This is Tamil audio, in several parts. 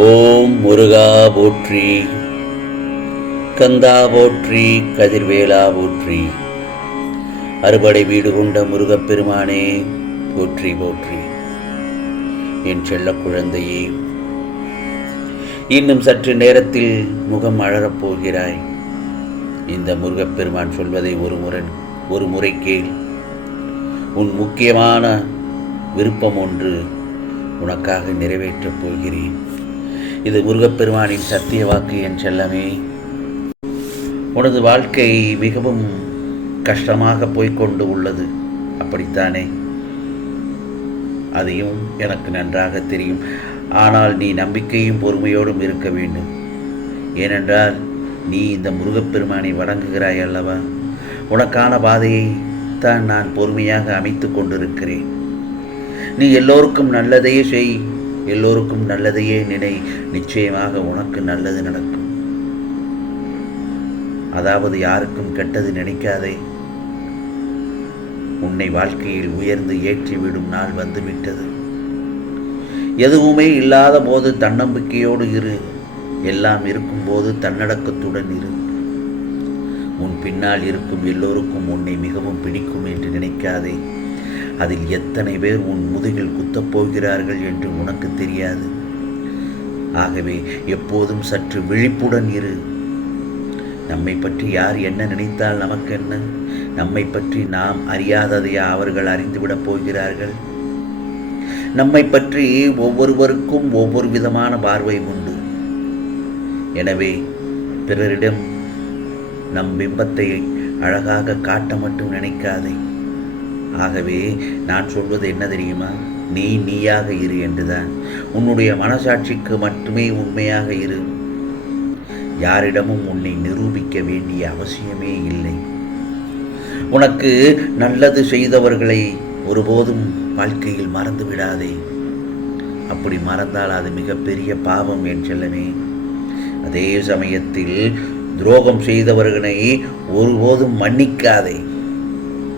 ஓம் முருகா போற்றி, கந்தா போற்றி, கதிர்வேலா போற்றி, அறுபடை வீடு கொண்ட முருகப்பெருமானே போற்றி போற்றி. என் செல்ல குழந்தையே, இன்னும் சற்று நேரத்தில் முகம் அழறப் போகிறாய். இந்த முருகப்பெருமான் சொல்வதை ஒரு முறை கேள். உன் முக்கியமான விருப்பம் ஒன்று உனக்காக நிறைவேற்றப் போகிறேன். இது முருகப்பெருமானின் சத்திய வாக்கு. என் செல்லமே, உனது வாழ்க்கை மிகவும் கஷ்டமாக போய்கொண்டு உள்ளது, அப்படித்தானே? அதையும் எனக்கு நன்றாக தெரியும். ஆனால் நீ நம்பிக்கையும் பொறுமையோடும் இருக்க வேண்டும். ஏனென்றால் நீ இந்த முருகப்பெருமானை வணங்குகிறாய் அல்லவா? உனக்கான பாதையை தான் நான் பொறுமையாக அமைத்து கொண்டிருக்கிறேன். நீ எல்லோருக்கும் நல்லதையே செய், எல்லோருக்கும் நல்லதையே நினை. நிச்சயமாக உனக்கு நல்லது நடக்கும். அதாவது யாருக்கும் கெட்டது நினைக்காதே. உன்னை வாழ்க்கையில் உயர்ந்து ஏற்றிவிடும் நாள் வந்துவிட்டது. எதுவுமே இல்லாத போது தன்னம்பிக்கையோடு இரு. எல்லாம் இருக்கும்போது தன்னடக்கத்துடன் இரு. உன் பின்னால் இருக்கும் எல்லோருக்கும் உன்னை மிகவும் பிடிக்கும் என்று நினைக்காதே. அதில் எத்தனை பேர் உன் முதுகில் குத்தப் போகிறார்கள் என்று உனக்கு தெரியாது. ஆகவே எப்போதும் சற்று விழிப்புடன் இரு. நம்மை பற்றி யார் என்ன நினைத்தால் நமக்கு என்ன? நம்மை பற்றி நாம் அறியாததையா அவர்கள் அறிந்துவிடப் போகிறார்கள்? நம்மை பற்றி ஒவ்வொருவருக்கும் ஒவ்வொரு விதமான பார்வை உண்டு. எனவே பிறரிடம் நம் பிம்பத்தை அழகாக காட்ட மட்டும் நினைக்காதே. ஆகவே நான் சொல்வது என்ன தெரியுமா? நீயாக இரு என்றுதான். உன்னுடைய மனசாட்சிக்கு மட்டுமே உண்மையாக இரு. யாரிடமும் உன்னை நிரூபிக்க வேண்டிய அவசியமே இல்லை. உனக்கு நல்லது செய்தவர்களை ஒருபோதும் வாழ்க்கையில் மறந்து விடாதே. அப்படி மறந்தால் அது மிகப்பெரிய பாவம் என் செல்லமே. அதே சமயத்தில் துரோகம் செய்தவர்களை ஒருபோதும் மன்னிக்காதே.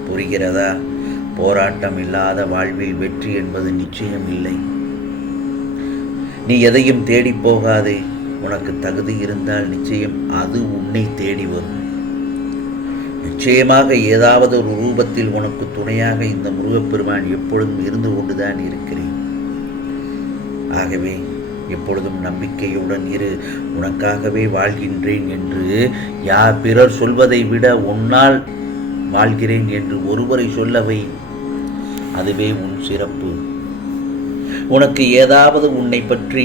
புரிகிறதா? போராட்டம் இல்லாத வாழ்வில் வெற்றி என்பது நிச்சயம் இல்லை. நீ எதையும் தேடி போகாதே. உனக்கு தகுதி இருந்தால் நிச்சயம் அது உன்னை தேடி வரும். நிச்சயமாக ஏதாவது ஒரு ரூபத்தில் உனக்கு துணையாக இந்த முருகப்பெருமான் எப்பொழுதும் இருந்து கொண்டுதான் இருக்கிறேன். ஆகவே எப்பொழுதும் நம்பிக்கையுடன் இரு. உனக்காகவே வாழ்கின்றேன் என்று யார் பிறர் சொல்வதை விட உன்னால் வாழ்கிறேன் என்று ஒருவரை சொல்லவை. அதுவே உன் சிறப்பு. உனக்கு ஏதாவது உன்னை பற்றி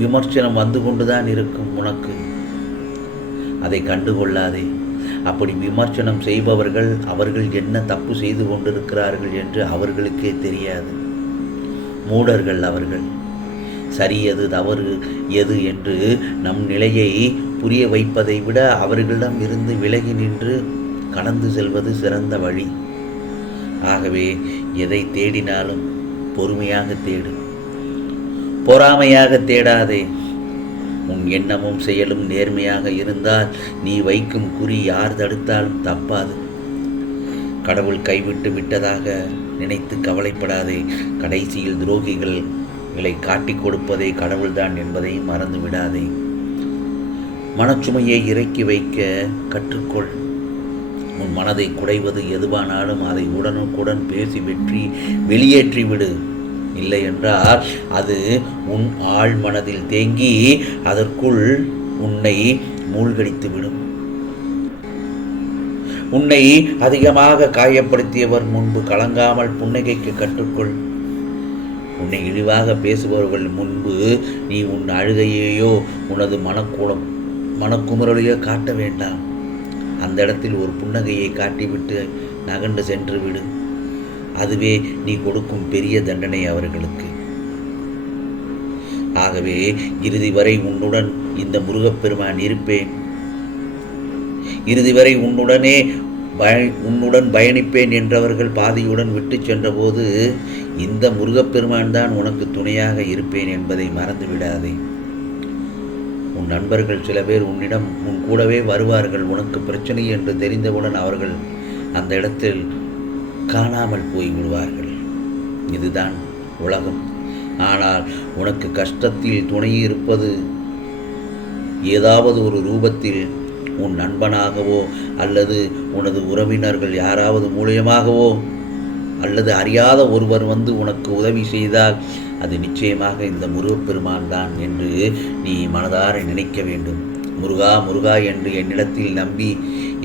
விமர்சனம் வந்து கொண்டுதான் இருக்கும். உனக்கு அதை கண்டுகொள்ளாதே. அப்படி விமர்சனம் செய்பவர்கள் அவர்கள் என்ன தப்பு செய்து கொண்டிருக்கிறார்கள் என்று அவர்களுக்கே தெரியாது. மூடர்கள் அவர்கள். சரி எது தவறு எது என்று நம் நிலையை புரிய வைப்பதை விட அவர்களிடம் இருந்து விலகி நின்று கடந்து செல்வது சிறந்த வழி. ஆகவே எதை தேடினாலும் பொறுமையாக தேடு. பொறாமையாக தேடாதே. உன் எண்ணமும் செயலும் நேர்மையாக இருந்தால் நீ வைக்கும் குறி யார் தடுத்தாலும் தப்பாது. கடவுள் கைவிட்டு விட்டதாக நினைத்து கவலைப்படாதே. கடைசியில் துரோகிகளை காட்டிக் கொடுப்பதே கடவுள்தான் என்பதையும் மறந்து விடாதே. மனச்சுமையை இறக்கி வைக்க கற்றுக்கொள். உன் மனதை குடைவது எதுவானாலும் அதை உடனுக்குடன் பேசி வெளியேற்றிவிடு. இல்லை என்றால் அது உன் ஆழ் மனதில் தேங்கி அதற்குள் உன்னை மூழ்கடித்துவிடும். உன்னை அதிகமாக காயப்படுத்தியவர் முன்பு கலங்காமல் புன்னகைக்கு கற்றுக்கொள். உன்னை இழிவாக பேசுபவர்கள் முன்பு நீ உன் அழுகையையோ உனது மனக்குமுறலையோ காட்ட வேண்டாம். அந்த இடத்தில் ஒரு புன்னகையை காட்டிவிட்டு நகண்டு சென்று விடு. அதுவே நீ கொடுக்கும் பெரிய தண்டனை அவர்களுக்கு. ஆகவே இறுதி வரை உன்னுடன் இந்த முருகப்பெருமான் இருப்பேன். இறுதி வரை உன்னுடன் பயணிப்பேன் என்றவர்கள் பாதியுடன் விட்டு சென்றபோது இந்த முருகப்பெருமான் தான் உனக்கு துணையாக இருப்பேன் என்பதை மறந்து விடாதே. உன் நண்பர்கள் சில பேர் உன்னிடம் உன் கூடவே வருவார்கள். உனக்கு பிரச்சனை என்று தெரிந்தவுடன் அவர்கள் அந்த இடத்தில் காணாமல் போய் விடுவார்கள். இதுதான் உலகம். ஆனால் உனக்கு கஷ்டத்தில் துணை இருப்பது ஏதாவது ஒரு ரூபத்தில் உன் நண்பனாகவோ அல்லது உனது உறவினர்கள் யாராவது மூலியமாகவோ அல்லது அறியாத ஒருவர் வந்து உனக்கு உதவி செய்தால் அது நிச்சயமாக இந்த முருகப்பெருமான் தான் என்று நீ மனதார நினைக்க வேண்டும். முருகா முருகா என்று என்னிடத்தில் நம்பி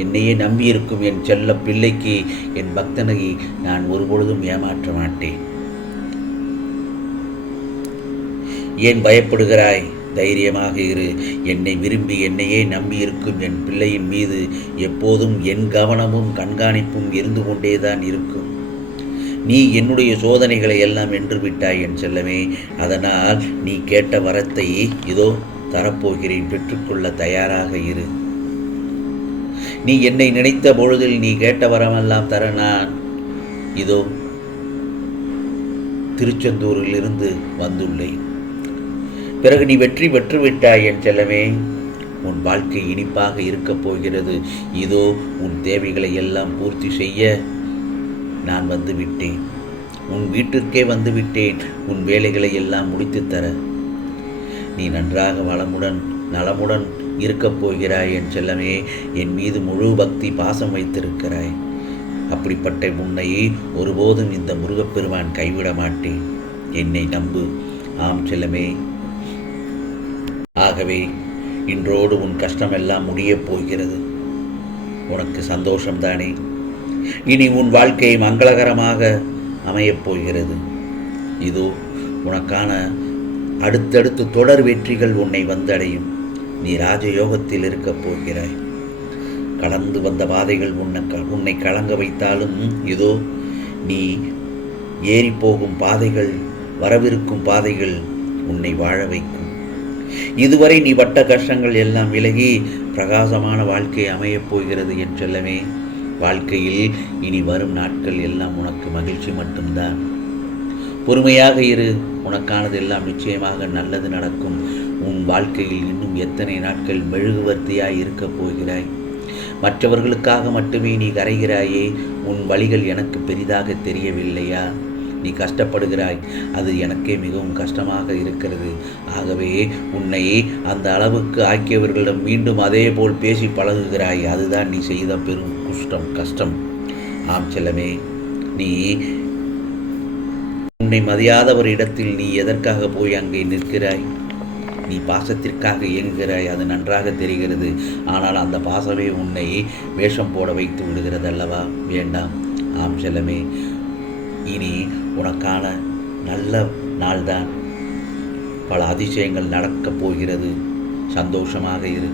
என்னையே நம்பியிருக்கும் என் செல்ல பிள்ளைக்கு, என் பக்தனை நான் ஒருபொழுதும் ஏமாற்ற மாட்டேன். ஏன் பயப்படுகிறாய்? தைரியமாக இரு. என்னை விரும்பி என்னையே நம்பியிருக்கும் என் பிள்ளையின் மீது எப்போதும் என் கவனமும் கண்காணிப்பும் இருந்து கொண்டேதான் இருக்கும். நீ என்னுடைய சோதனைகளை எல்லாம் வென்று விட்டாய் என் செல்லமே. அதனால் நீ கேட்ட வரத்தை இதோ தரப்போகிறேன், பெற்றுக்கொள்ள தயாராக இரு. நீ என்னை நினைத்த பொழுதில் நீ கேட்ட வரமெல்லாம் தர நான் இதோ திருச்செந்தூரில் இருந்து வந்துள்ளேன். பிறகு நீ வெற்றி பெற்றுவிட்டாய் என் செல்லமே. உன் வாழ்க்கை இனிப்பாக இருக்கப் போகிறது. இதோ உன் தேவைகளை எல்லாம் பூர்த்தி செய்ய நான் வந்து விட்டேன். உன் வீட்டிற்கே வந்து விட்டேன். உன் வேலைகளை எல்லாம் முடித்து தர நீ நன்றாக வளமுடன் நலமுடன் இருக்கப் போகிறாய் என் செல்லமே. என் மீது முழு பக்தி பாசம் வைத்திருக்கிறாய். அப்படிப்பட்ட உன்னை ஒருபோதும் இந்த முருகப்பெருமான் கைவிட மாட்டேன். என்னை நம்பு. ஆம் செல்லமே. ஆகவே இன்றோடு உன் கஷ்டமெல்லாம் முடியப் போகிறது. உனக்கு சந்தோஷம்தானே? இனி உன் வாழ்க்கை மங்களகரமாக அமையப் போகிறது. இதோ உனக்கான அடுத்தடுத்து தொடர் வெற்றிகள் உன்னை வந்தடையும். நீ ராஜயோகத்தில் இருக்கப் போகிறாய். கடந்து வந்த பாதைகள் உன்னை கலங்க வைத்தாலும் இதோ நீ ஏறிப்போகும் பாதைகள், வரவிருக்கும் பாதைகள் உன்னை வாழ வைக்கும். இதுவரை நீ பட்ட கஷ்டங்கள் எல்லாம் விலகி பிரகாசமான வாழ்க்கை அமையப் போகிறது என் செல்லமே. வாழ்க்கையில் இனி வரும் நாட்கள் எல்லாம் உனக்கு மகிழ்ச்சி மட்டும்தான். பொறுமையாக இரு. உனக்கானது எல்லாம் நிச்சயமாக நல்லது நடக்கும். உன் வாழ்க்கையில் இன்னும் எத்தனை நாட்கள் மெழுகுவர்த்தியாய் இருக்கப் போகிறாய்? மற்றவர்களுக்காக மட்டுமே நீ கரைகிறாயே. உன் வழிகள் எனக்கு பெரிதாக தெரியவில்லையா? நீ கஷ்டப்படுகிறாய். அது எனக்கே மிகவும் கஷ்டமாக இருக்கிறது. ஆகவே உன்னை அந்த அளவுக்கு ஆக்கியவர்களிடம் மீண்டும் அதே போல் பேசி பழகுகிறாய். அதுதான் நீ செய்த பெரும் கஷ்டம். ஆம் செல்லமே. நீ உன்னை மதியாத ஒரு இடத்தில் நீ எதற்காக போய் அங்கே நிற்கிறாய்? நீ பாசத்திற்காக இயங்குகிறாய். அது நன்றாக தெரிகிறது. ஆனால் அந்த பாசமே உன்னை வேஷம் போட வைத்து விடுகிறது அல்லவா? வேண்டாம். ஆம் செல்லமே. இனி உனக்கான நல்ல நாள்தான். பல அதிசயங்கள் நடக்கப் போகிறது. சந்தோஷமாக இரு.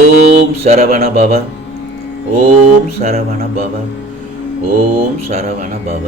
ஓம் சரவண பவ. ஓம் சரவண பவ. ஓம் சரவண பவ.